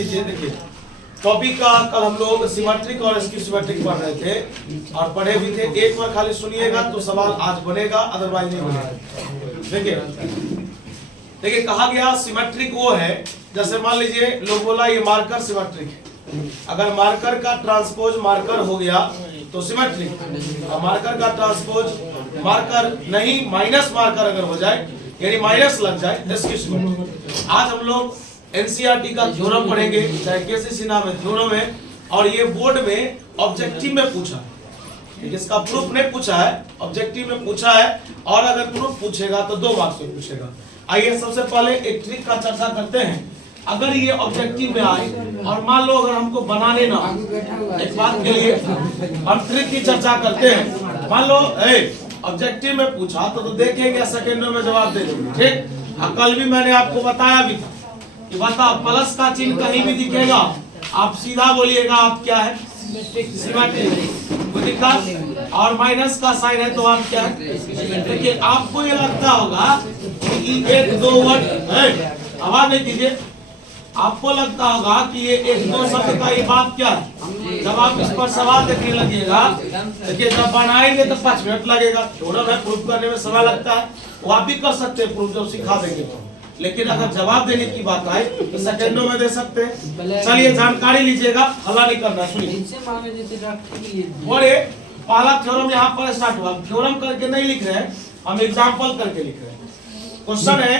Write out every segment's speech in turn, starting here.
कीजिए। देखिए टॉपिक का कल हम लोग सिमेट्रिक और स्क्यू सिमेट्रिक पढ़ रहे थे और पढ़े भी थे। एक बार खाली सुनिएगा तो सवाल आज बनेगा, अदरवाइज नहीं बनेगा। देखिए कहा गया सिमेट्रिक वो है, जैसे मान लीजिए लोग बोला ये मार्कर सिमेट्रिक है। अगर मार्कर का ट्रांसपोज मार्कर हो गया तो सिमेट्रिक, और मार्कर का ट्रांसपोज मार्कर नहीं माइनस मार्कर अगर हो जाए यानी माइनस लग जाए स्क्यू सिमेट्रिक। आज हम लोग एनसीईआरटी का थ्योरम पढ़ेंगे, चाहे केसीसी नाम है थ्योरम है, और ये बोर्ड में ऑब्जेक्टिव में पूछा है। इसका प्रूफ नहीं पूछा है, ऑब्जेक्टिव में पूछा है, और अगर प्रूफ पूछेगा तो 2 मार्क्स में पूछेगा। आइए सबसे पहले एक ट्रिक का चर्चा करते हैं। अगर ये ऑब्जेक्टिव में आए और मान लो अगर हमको बनाने ना, एक बात के लिए हम ट्रिक की चर्चा करते हैं। मान लो ऑब्जेक्टिव में पूछा तो देखेंगे सेकंडों में जवाब दे देंगे, ठीक। कल भी मैंने आपको बताया भी था कि बता प्लस का चिन्ह कहीं भी दिखेगा आप सीधा बोलिएगा आप क्या है, सिमेट्रिक, और माइनस का साइन है तो आप क्या है। देखिए आपको ये लगता होगा कि 1 2 वर्ड आवाज नहीं कीजिए, आपको लगता होगा कि ये 1 2 शब्द का ये बात क्या है। जब आप इस पर सवाल देखने लगेगा, देखिए जब बनाएंगे तो 5 मिनट लगेगा, थोड़ा मैं प्रूफ करने में समय लगता है, वो आप भी कर सकते हैं प्रूफ जब सिखा देंगे तो। लेकिन अगर जवाब देने की बात आए तो सेकंडों में दे सकते हैं। चलिए जानकारी लीजिएगा, हल्ला नहीं करना, सुनिए। और ये पहला थ्योरम यहाँ पर स्टार्ट हुआ। थ्योरम करके नहीं लिख रहे हैं, हम एग्जांपल करके लिख रहे हैं। क्वेश्चन है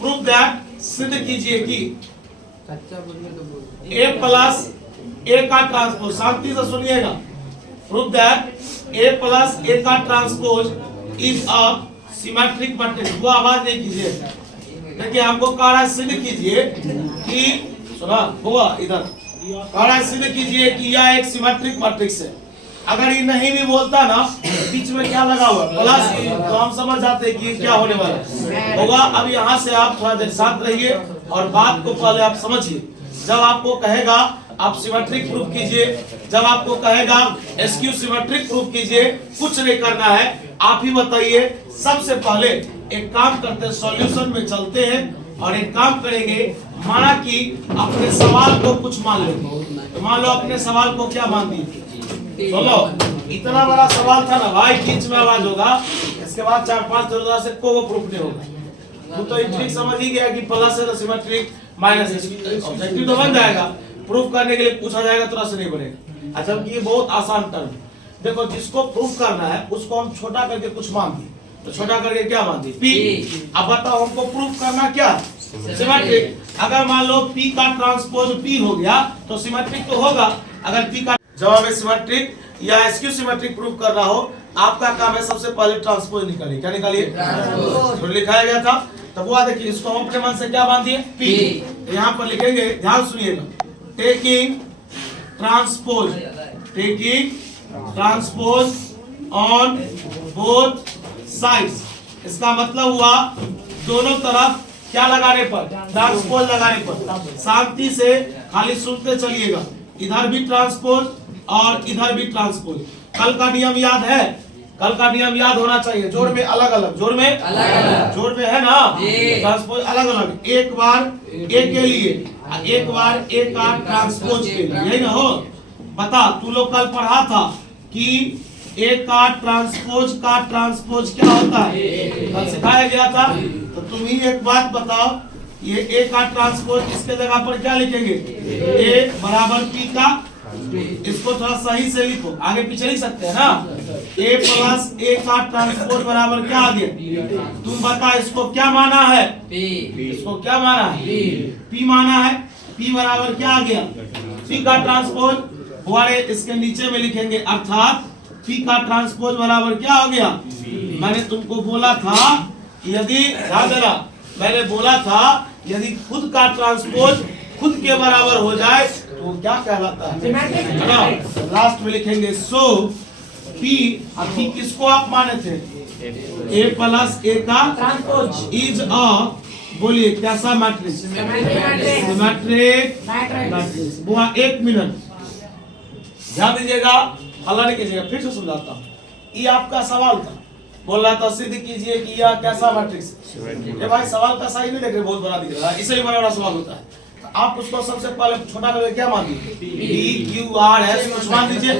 प्रूव दैट, सिद्ध कीजिए कि a प्लस a का ट्रांसपोज, शांति से सुनिएगा, prove that a plus a का transpose is a symmetric matrix. वो आवाज नहीं कीजिए। देखिए हमको कह रहा है सिद्ध कीजिए कि, सुना हुआ इधर, कह रहा है सिद्ध कीजिए कि यह एक सिमेट्रिक मैट्रिक्स है। अगर ये नहीं भी बोलता ना, बीच में क्या लगा हुआ प्लस, तो हम समझ जाते हैं कि क्या होने वाला होगा। अब यहाँ से आप थोड़ा देर साथ रहिए और बात को पहले आप समझिए। जब आपको कहेगा आप सिमेट्रिक प्रूफ कीजिए, जब आपको कहेगा स्क्यू सिमेट्रिक प्रूफ कीजिए, कुछ नहीं करना है, आप ही बताइए। सबसे पहले एक काम करते हैं, सॉल्यूशन में चलते हैं और एक काम करेंगे। माना कि अपने सवाल को कुछ मान लेते, तो मान लो अपने सवाल को क्या मान दिए, बोलो इतना बड़ा सवाल था ना भाई, बीच में आवाज होगा, इसके बाद 4-5 तरह से को प्रूफ नहीं होगा। तो ट्रिक समझ ही गया कि प्लस है तो सिमेट्रिक, माइनस ऑब्जेक्टिव तो बन जाएगा। प्रूफ करने के लिए पूछा जाएगा तो रस नहीं बनेगा। अच्छा ये बहुत आसान टर्म। देखो जिसको प्रूफ करना है उसको हम छोटा करके कुछ मान दिए, तो छोटा करके क्या मान दिए, P। अब बताओ हमको प्रूफ करना क्या, सिमेट्रिक। अगर मान लो P का ट्रांसपोज P हो गया तो सिमेट्रिक तो होगा। अगर P का जवाब है सिमेट्रिक या स्क्यू सिमेट्रिक प्रूफ करना हो, आपका काम है सबसे पहले ट्रांसपोज निकालिए। क्या निकालिए, तो लिखाया गया था। तब वो देखिए इसको हम अपने मन से क्या मान दिए, P। यहाँ पर लिखेंगे, ध्यान सुनिएगा, taking transpose, taking transpose on both sides. इसका मतलब हुआ दोनों तरफ क्या लगाने पर, ट्रांसपोज लगाने पर। शांति से खाली सुनते चलिएगा, इधर भी ट्रांसपोज और इधर भी ट्रांसपोज। कल का नियम याद है, कल का नियम याद होना चाहिए। जोड़ में अलग अलग, जोड़ में अलग अलग, जोड़ में है ना ट्रांसपोज अलग अलग। एक बार ए के लिए, एक बार ए का ट्रांसपोज के लिए, यही ना हो। बता तू लोग कल पढ़ा था कि ए का ट्रांसपोज क्या होता है, कल सिखाया गया था। तो तुम ही एक बात बताओ, ये ए का ट्रांसपोज इसके जगह पर क्या लिखेंगे, ए बराबर पी का। इसको थोड़ा सही से लिखो, आगे पीछे लिख सकते हैं ना। ए प्लस ए का ट्रांसपोज बराबर क्या आ गया, तुम बता इसको क्या माना है, इसको क्या माना है, पी माना है। पी बराबर क्या आ गया, पी का ट्रांसपोज। हमारे इसके नीचे में लिखेंगे, अर्थात पी का ट्रांसपोज बराबर क्या हो गया। मैंने तुमको बोला था यदि, ध्यान देना, मैंने बोला था यदि खुद का ट्रांसपोज खुद के बराबर हो जाए तो क्या कहलाता है ना। लास्ट में लिखेंगे सो पी, अभी किसको आप माने थे, ए प्लस ए का ट्रांसपोज इज अ, बोलिए कैसा मैट्रिक्स, सिमेट्रिक मैट्रिक्स। बुआ 1 मिनट ध्यान दीजिएगा, हल्ला नहीं कीजिएगा, फिर से समझाता हूँ। ये आपका सवाल था, बोल रहा था सिद्ध कीजिए कि यह कैसा मैट्रिक्स। ये भाई सवाल का सही नहीं देख रहे, बहुत बड़ा दिख रहा है, इसलिए बड़ा बड़ा सवाल होता है। आप उसको सबसे पहले छोटा करके क्या मान लीजिए, P Q R S कुछ मान लीजिए।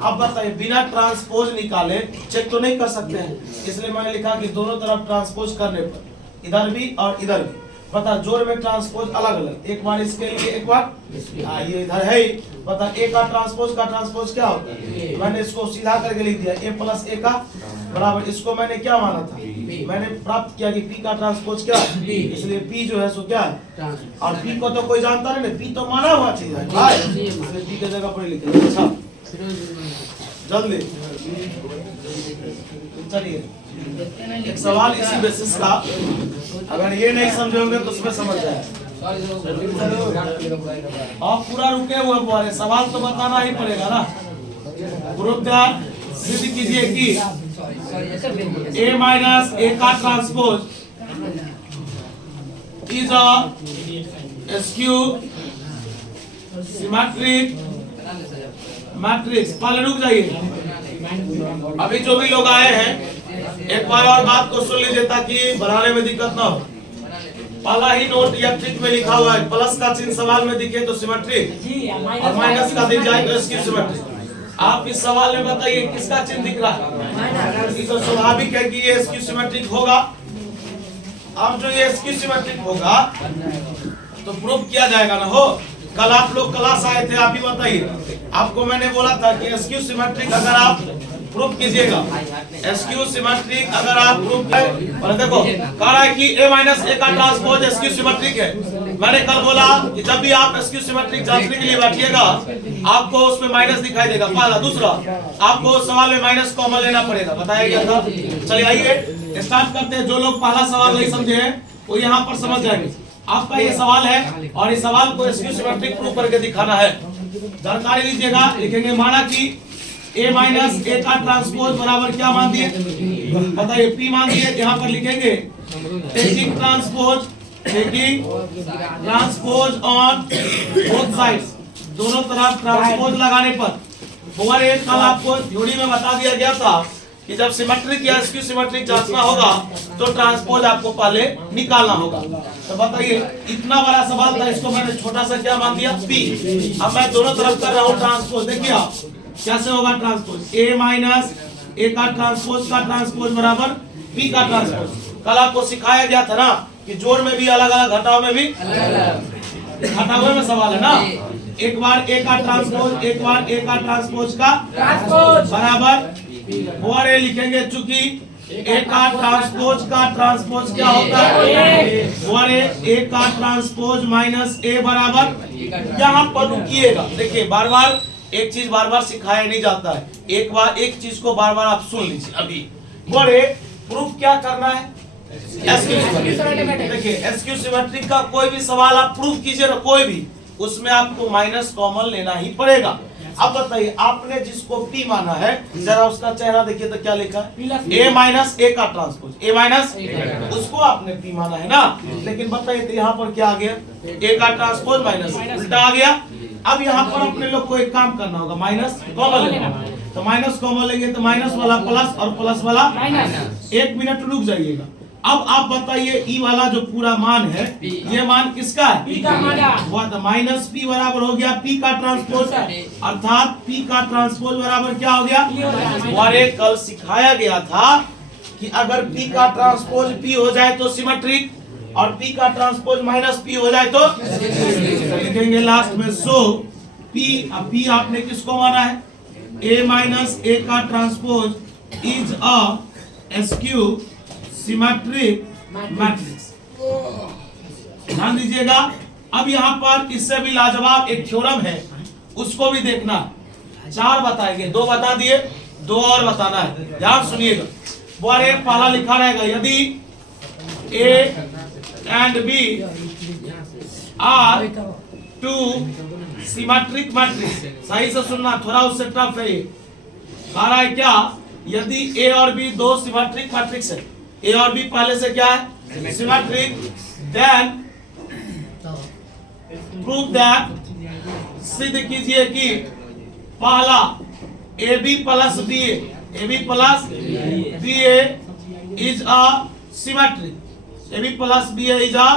अब बताइए बिना ट्रांसपोज निकाले चेक तो नहीं कर सकते हैं, इसलिए मैंने लिखा कि दोनों तरफ ट्रांसपोज करने पर इधर भी और इधर भी, बता जोड़ में ट्रांसपोज अलग अलग, एक बार इसके लिए एक बार ये इधर है ही। बता ए का ट्रांसपोज क्या होता है, मैंने इसको सीधा करके लिख दिया a प्लस ए का बराबर, इसको मैंने क्या माना था, मैंने प्राप्त किया कि p का ट्रांसपोज क्या है, इसलिए p जो है सो क्या है, और p को तो कोई जानता नहीं, p तो माना हुआ चीज है भाई, इसलिए p की जगह पर लिख दिया। अच्छा जल्दी चलिए एक सवाल इसी बेसिस का, अगर ये नहीं समझोगे तो उसमें समझ जाए। आप पूरा रुके हुए बोले, सवाल तो बताना ही पड़ेगा ना। प्रूफ दैट, सिद्ध कीजिए कि a माइनस a का transpose is a skew symmetric matrix. पहले रुक जाइए, अभी जो भी लोग आए हैं एक बार और बात को सुन लीजिए ताकि बनाने में दिक्कत ना हो। पहला ही नोट या ट्रिक में लिखा हुआ है, प्लस का चिन्ह सवाल में दिखे तो सिमेट्रिक और माइनस का दिख जाए तो इसकी सिमेट्रिक। आप इस सवाल में बताइए किसका चिन्ह दिख रहा है, तो स्वाभाविक है कि ये इसकी सिमेट्रिक होगा। अब जो ये इसकी सिमेट्रिक होगा तो प्रूफ किया जाएगा ना। हो कल आप लोग क्लास आए थे, आप ही बताइए, आपको मैंने बोला था कि एसक्यू सिमेट्रिक अगर आप प्रूफ कीजिएगा, एसक्यू सिमेट्रिक अगर आप प्रूफ करें, और देखो कह रहा है कि a माइनस a का ट्रांसपोज एसक्यू सिमेट्रिक है। मैंने कल बोला कि जब भी आप एसक्यू सिमेट्रिक जांचने के लिए बैठिएगा आपको उसमें माइनस दिखाई देगा। पहला, दूसरा आपको सवाल में माइनस कॉमन लेना पड़ेगा, बताया गया था। चलिए आइए स्टार्ट करते हैं। जो लोग पहला सवाल नहीं समझे हैं वो यहाँ पर समझ जाएंगे। आपका ये सवाल है और इस सवाल को एसक्यू सिमेट्रिक प्रूफ करके दिखाना है। जानकारी लीजिएगा, लिखेंगे माना कि a माइनस a का ट्रांसपोज बराबर क्या मान दिए, बताइए p मान दिए। यहाँ पर लिखेंगे taking transpose on both sides, दोनों तरफ ट्रांसपोज लगाने पर। ओवर एक कल आपको थ्योरी में बता दिया गया था कि जब सिमेट्रिक या एसक्यू सिमेट्रिक जांचना होगा तो ट्रांसपोज आपको पहले निकालना होगा। तो बताइए इतना बड़ा सवाल था, इसको मैंने छोटा सा क्या मान दिया, p। अब मैं दोनों तरफ कर रहा हूँ ट्रांसपोज। देखिए आप कैसे होगा ट्रांसपोज, a माइनस a का ट्रांसपोज बराबर p का ट्रांसपोज। कल आपको सिखाया गया था ना कि जोड़ में भी अलग अलग, घटाव में भी घटावे में सवाल है ना। एक बार a का ट्रांसपोज, एक बार a का ट्रांसपोज का बराबर और a लिखेंगे, चूंकि a का ट्रांसपोज क्या होता है, और a का ट्रांसपोज माइनस a बराबर। यहाँ पर रुकिएगा, देखिए बार बार एक चीज बार बार सिखाया नहीं जाता है, एक बार एक चीज को बार बार आप सुन लीजिए। अभी बोले प्रूफ क्या करना है, देखिए एसक्यू सिमेट्रिक का कोई भी सवाल आप प्रूफ कीजिए ना, कोई भी, उसमें आपको माइनस कॉमन लेना ही पड़ेगा। अब बताइए आपने जिसको p माना है जरा उसका चेहरा देखिए तो क्या लिखा है, a माइनस a का ट्रांसपोज, a माइनस उसको आपने p माना है ना। लेकिन बताइए तो यहाँ पर क्या आ गया, a का ट्रांसपोज माइनस उल्टा आ गया। अब यहाँ पर अपने लोग को एक काम करना होगा, माइनस कॉमन लेना। तो माइनस कॉमन लेंगे तो माइनस वाला प्लस और प्लस वाला माइनस। एक मिनट रुक जाइएगा। अब आप बताइए ई वाला जो पूरा मान है ये मान किसका है, p का मान हुआ। तो माइनस p बराबर हो गया p का ट्रांसपोज, अर्थात p का ट्रांसपोज बराबर क्या हो गया। और एक कल सिखाया गया था कि अगर p का ट्रांसपोज p हो जाए तो सिमेट्रिक और p का ट्रांसपोज माइनस p हो जाए तो लिखेंगे लास्ट में। सो p आपने किसको माना है, a माइनस a का transpose is a SQ symmetric matrix. ध्यान दीजिएगा। अब यहाँ पर इससे भी लाजवाब एक थ्योरम है, उसको भी देखना। 4 बताएंगे, 2 बता दिए, 2 और बताना है, ध्यान सुनिएगा। बोले पहला लिखा रहेगा, यदि A and B are two symmetric matrix. सही से सुनना, थोड़ा उससे टफ है ये। कह रहा है क्या, यदि A और B 2 सिमेट्रिक मैट्रिक्स है, A और B पहले से क्या है सिमेट्रिक, देन प्रूव दैट, सिद्ध कीजिए कि पहला AB plus BA is a symmetric, AB plus BA is a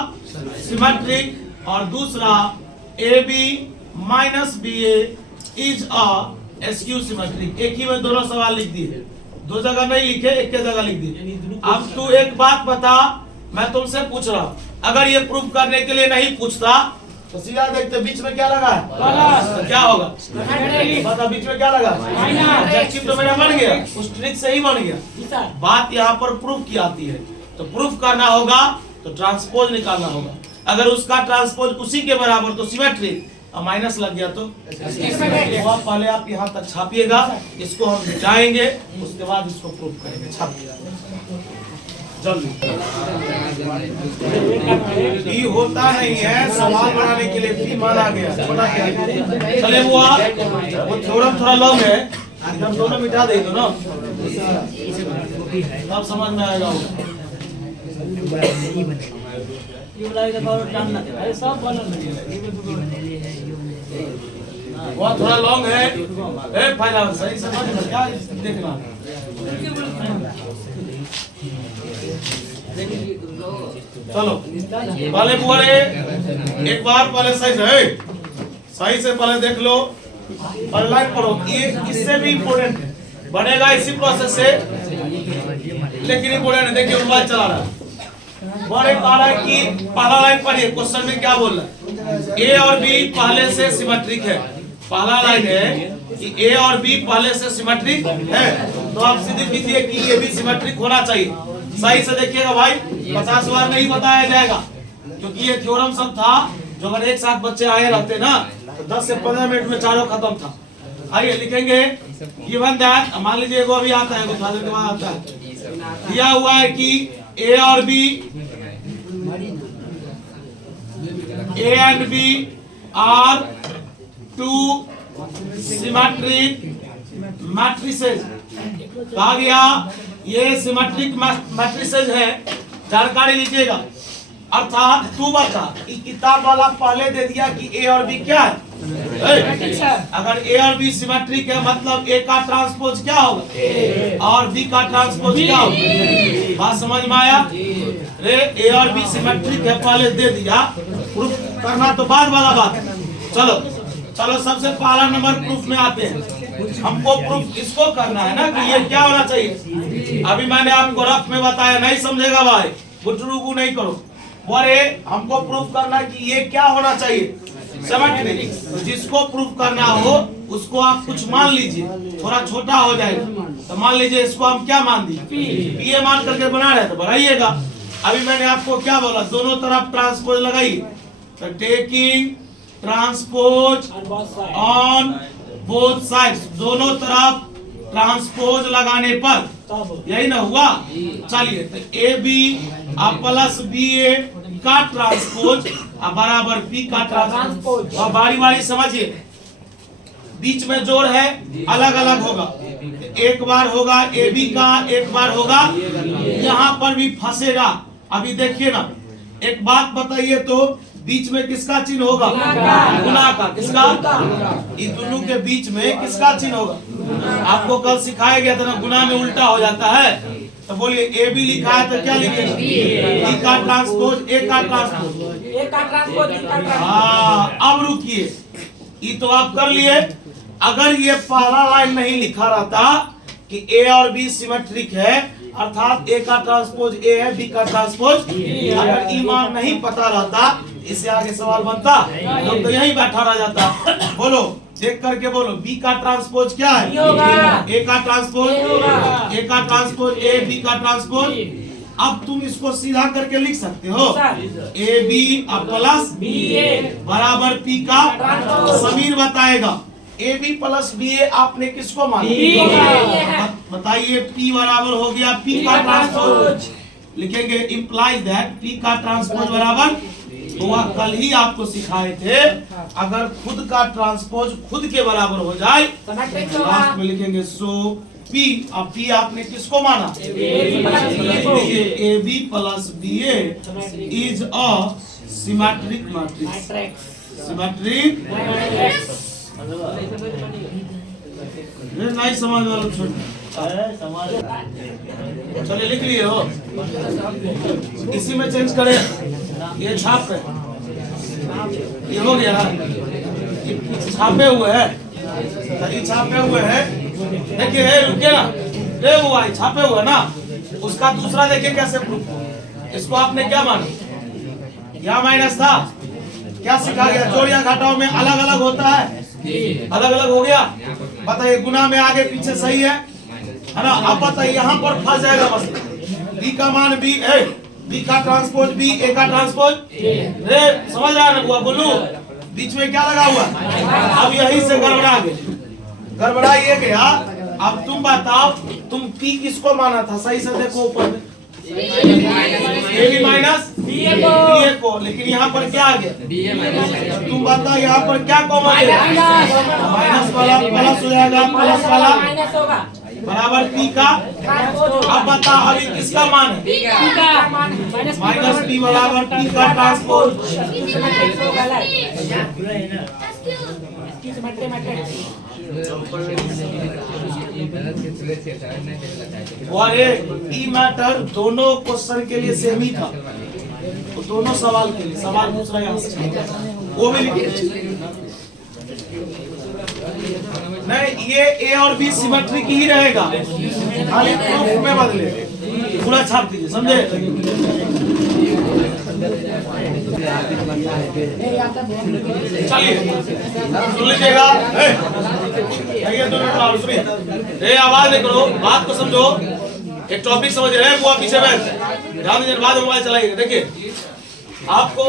symmetric और दूसरा A B minus B A is a skew symmetric. एक ही में दोनों सवाल लिख दिए, दो जगह नहीं लिखे, एक के जगह लिख दिए। अब तू एक बात बता, मैं तुमसे पूछ रहा हूं, अगर ये प्रूफ करने के लिए नहीं पूछता तो सीधा देखते बीच में क्या लगा है, तो क्या होगा, बता बीच में क्या लगा, ऑब्जेक्टिव तो मेरा बन गया, उस ट्रिक से ही बन गया। बात यहाँ पर प्रूफ की आती है, तो प्रूफ करना होगा तो ट्रांसपोज निकालना होगा। अगर उसका ट्रांसपोज उसी के बराबर तो सिमेट्रिक, और माइनस लग गया तो पहले आप यहाँ तक छापिएगा, इसको हम जाएंगे, उसके बाद इसको प्रूफ करेंगे। छापिएगा जल्दी, पी होता नहीं है, सवाल बनाने के लिए पी माना गया, छोटा क्या चले वो थ्योरम थोड़ा लॉन्ग है, एकदम दोनों मिटा दे दो ना, तब समझ में आएगा। वो थोड़ा लॉन्ग है, फायदा सही समझ में क्या देखना। चलो पहले बोले एक बार, पहले सही से पहले देख लो और लाइन पढ़ो। ये इससे भी इम्पोर्टेंट है, बनेगा इसी प्रोसेस से, लेकिन इम्पोर्टेंट है। देखिए मोबाइल चला रहा है, और एक आ रहा है कि पहला लाइन पढ़िए, क्वेश्चन में क्या बोल रहा है, ए और बी पहले से सिमेट्रिक है। पहला लाइन है कि ए और बी पहले से सिमेट्रिक है, तो आप सीधे कीजिए कि ये भी सिमेट्रिक होना चाहिए। सही से देखिएगा भाई, 50 बार नहीं बताया जाएगा, क्योंकि ये थ्योरम सब था जो अगर एक साथ बच्चे आए रहते ना तो 10 से 15 मिनट में चारों खत्म था। आइए लिखेंगे, गिवन दैट, मान लीजिए एगो अभी आता है, थोड़ा देर के बाद आता है। दिया हुआ है कि ए और B, A and B are two symmetric matrices. कहा गया ये सिमेट्रिक मैट्रिसेस है, जानकारी लीजिएगा। अर्थात तू बता, किताब वाला पहले दे दिया कि ए और बी क्या है, अगर ए और बी सिमेट्रिक है मतलब ए का ट्रांसपोज क्या होगा और बी का ट्रांसपोज क्या होगा। बात समझ में आया? रे ए और बी सिमेट्रिक है पहले दे दिया, प्रूफ करना तो बाद वाला बात। चलो चलो सबसे पहला नंबर प्रूफ में आते हैं। हमको प्रूफ इसको करना है ना कि ये क्या होना चाहिए। अभी मैंने आपको रफ में बताया, नहीं समझेगा भाई, गुटरू नहीं करो। बोले हमको प्रूफ करना कि ये क्या होना चाहिए, सिमेट्रिक। तो जिसको प्रूफ करना हो उसको आप कुछ मान लीजिए, थोड़ा छोटा हो जाएगा। तो मान लीजिए इसको हम क्या मान दिए, पी ए मान करके बना रहे तो बनाइएगा। अभी मैंने आपको क्या बोला, दोनों तरफ ट्रांसपोज लगाइए। तो taking transpose on both sides, दोनों तरफ ट्रांसपोज लगाने पर यही ना हुआ। चलिए तो ए बी प्लस बी ए का ट्रांसपोज बराबर बी का ट्रांसपोज। और बारी बारी समझिए, बीच में जोड़ है अलग अलग होगा, एक बार होगा ए बी का, एक बार होगा यहाँ पर भी फंसेगा। अभी देखिए ना, एक बात बताइए तो बीच में किसका चिन्ह होगा, गुना का। किसका, इन दोनों के बीच में किसका चिन्ह होगा। आपको कल सिखाया गया था ना, गुना में उल्टा हो जाता है। तो बोलिए ए बी लिखा है तो क्या लिखेंगे, बी का ट्रांसपोज ए का ट्रांसपोज, ए का ट्रांसपोज बी का ट्रांसपोज। हाँ अब रुकिए, ये तो आप कर लिए। अगर ये पहला लाइन नहीं लिखा रहता कि ए और बी सिमेट्रिक है, अर्थात ए का ट्रांसपोज ए है, बी का ट्रांसपोज, अगर ईमान नहीं पता रहता, इससे आगे सवाल बनता तो यहीं बैठा रह जाता। बोलो, देख करके बोलो, बी का ट्रांसपोज क्या है, ए का ट्रांसपोज, ए का ट्रांसपोज ए, बी का ट्रांसपोज। अब तुम इसको सीधा करके लिख सकते हो, ए बी प्लस बी ए बराबर पी का। समीर बताएगा ए बी प्लस बी ए आपने किसको माना, बताइए। पी बराबर हो गया पी का ट्रांसपोज, लिखेंगे इंप्लाइज दैट पी का ट्रांसपोज बराबर। तो वह कल ही आपको सिखाए थे, अगर खुद का ट्रांसपोज खुद के बराबर हो जाए लास्ट में लिखेंगे सो पी। अब पी आपने किसको माना, A B plus B A is a symmetric matrix, symmetric. नहीं समझ वाला छोड़, चलिए लिख लिए हो, इसी में चेंज करें, ये छाप है। ये हो गया, ये छापे हुए है, ये छापे हुए है, देखिए रुके ना, ये हुआ है छापे हुए ना, उसका दूसरा देखिए कैसे प्रूफ हो। इसको आपने क्या माना, यहाँ माइनस था, क्या सिखा गया, जोड़ या घटाव में अलग अलग होता है, अलग अलग हो गया। बताइए गुना में आगे पीछे सही है ना। अब बताइए यहाँ पर फंस जाएगा मसला, बी का मान बी है, बी का ट्रांसपोज बी, ए का ट्रांसपोज रे, समझ रहा है ना बुआ बोलू, बीच में क्या लगा हुआ। अब यही से गड़बड़ा गया, गड़बड़ा ये गया। अब तुम बताओ, तुम पी किसको माना था, सही से देखो ऊपर में, ए बी माइनस बी ए को, लेकिन यहाँ पर क्या आ गया, तुम बताओ यहाँ पर क्या कॉमन है, माइनस वाला प्लस हो जाएगा, प्लस वाला बराबर पी का। अब बताओ अभी किसका मान है, माइनस पी बराबर पी का ट्रांसपोज। अरे ई मैटर दोनों क्वेश्चन के लिए सेम ही था, तो दोनों सवाल के लिए सवाल पूछ रहे हैं, वो भी लिखिए। नहीं, ये ए और बी सिमेट्रिक ही रहेगा, खाली प्रूफ में बदले, पूरा छाप दीजिए, समझे। चलिए सुन लीजिएगा, सुनिए, आवाज नहीं करो, बात को समझो, एक टॉपिक समझ रहे हैं, वो पीछे बैठ ध्यान दीजिए, बाद मोबाइल चलाइएगा। देखिए आपको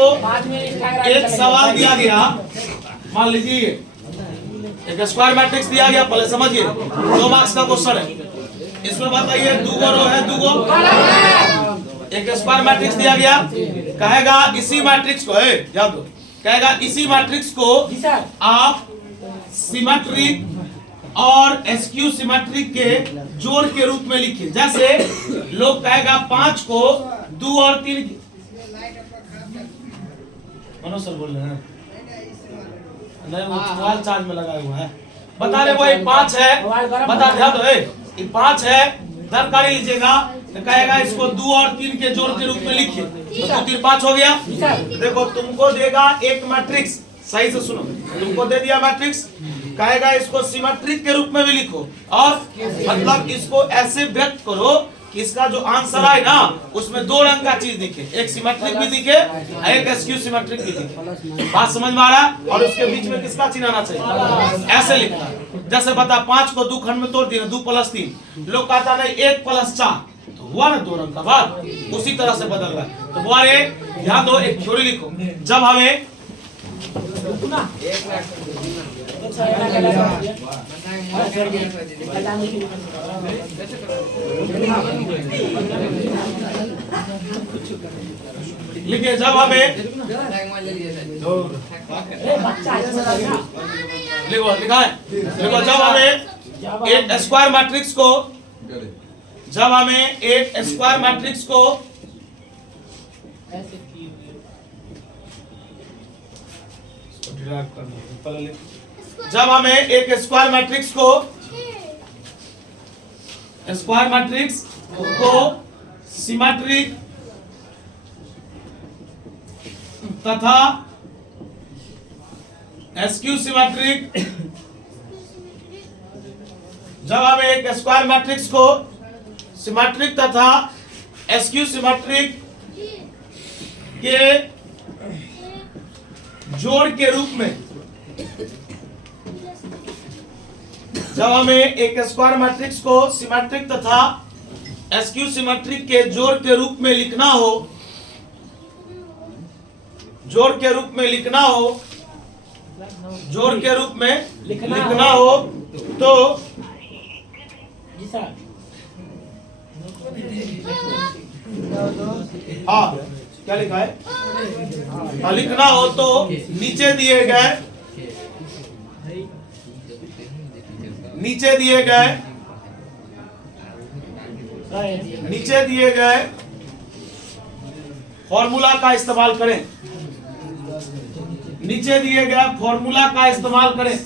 एक सवाल दिया गया, मान लीजिए एक स्क्वायर मैट्रिक्स दिया गया, पहले समझिए, 2 मार्क्स का क्वेश्चन है, इसमें बताइए 2 रो है, 2 एक स्क्वायर मैट्रिक्स दिया गया, कहेगा इसी मैट्रिक्स को है याद दो, कहेगा इसी मैट्रिक्स को आप सिमेट्रिक और एसक्यू सिमेट्रिक के जोड़ के रूप में लिखिए। जैसे लोग कहेगा 5 को 2 और 3, मनोज सर बोल रहे हैं, नहीं वो मोबाइल चार्ज में लगा हुआ है, बता रहे वो 5 है, बता ध्यान दो, ये 5 है, जानकारी लीजिएगा, तो कहेगा इसको 2 और 3 के जोड़ के रूप में लिखिए, तो 2 3 5 हो गया। देखो तुमको देगा एक मैट्रिक्स, सही से सुनो, तुमको दे दिया मैट्रिक्स, कहेगा इसको सिमेट्रिक के रूप में भी लिखो, और मतलब इसको ऐसे व्यक्त करो कि इसका जो आंसर आए ना उसमें 2 रंग का चीज दिखे, एक सिमेट्रिक भी दिखे, एक एसक्यू सिमेट्रिक भी दिखे। बात समझ में आ रहा है। और उसके बीच में किसका चिन्ह आना चाहिए, ऐसे लिखना। जैसे बता 5 को 2 खंड में तोड़ दिया, 2 + 3, लोग कहता नहीं 1 + 4, तो हुआ ना 2 रंग का बात, उसी तरह से बदल रहा है। तो वो ध्यान दो, एक थ्योरी लिखो, जब हमें लिखिए, जब हमें लिखो, लिखा है, लिखो, जब हमें एक स्क्वायर मैट्रिक्स को, जब हमें एक स्क्वायर मैट्रिक्स को जब हमें एक स्क्वायर मैट्रिक्स को सिमेट्रिक तथा एसक्यू सिमेट्रिक, जब हमें एक स्क्वायर मैट्रिक्स को सिमेट्रिक तथा एसक्यू सिमेट्रिक के जोड़ के रूप में, जब हमें एक स्क्वायर मैट्रिक्स को सिमेट्रिक तथा एसक्यू सिमेट्रिक के जोड़ के रूप में लिखना हो, जोड़ के रूप में लिखना हो, जोड़ के रूप में लिखना हो, तो हाँ क्या लिखा है, लिखना हो तो नीचे दिए गए फॉर्मूला का इस्तेमाल करें, नीचे दिए गए फॉर्मूला का इस्तेमाल करें।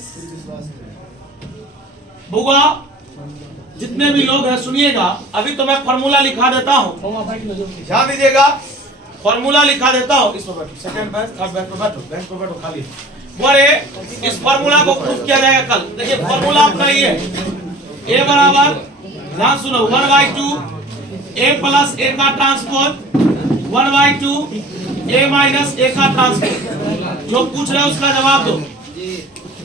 बुआ जितने भी लोग हैं सुनिएगा, अभी तो मैं फॉर्मूला लिखा देता हूं, ध्यान दीजिएगा। फॉर्मूला लिखा देता हूँ। इस पर बैठो, सेकंड बेंच थर्ड बेंच पे बैठो खाली। बोले इस फॉर्मूला को प्रूफ किया जाएगा कल। देखिए फॉर्मूला आपका ये है, a बराबर, ध्यान सुनो, 1/2 a प्लस a का ट्रांसपोज 1/2 a माइनस a का ट्रांसपोज। जो पूछ रहे हैं उसका जवाब दो,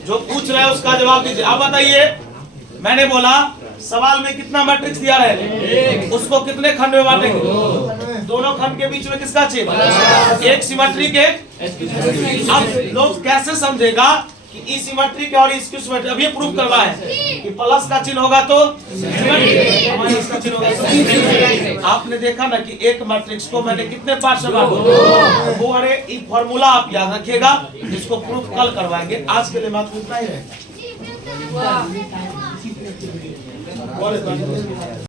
जो पूछ रहे हैं उसका जवाब दीजिए। आप बताइए, मैंने बोला सवाल में कितना मैट्रिक्स दिया है, उसको कितने खंड में बांटेंगे? दोनों खंड के बीच में किसका छेद? एक सिमेट्रिक एक। अब लोग कैसे समझेगा कि ई सिमेट्रिक और इसकी सिमेट्रिक? अब ये प्रूफ करवा है कि प्लस का चिन्ह होगा तो सिमेट्रिक, माइनस का चिन्ह होगा तो सिमेट्रिक। आपने देखा ना कि एक मैट्रिक्स को मैंने कितने पार्ट से बांटा? वो अरे ये फॉर्मूला आप याद रखिएगा, इसको प्रूफ कल करवाएंगे। आज के लिए मात्र इतना ही रहेगा।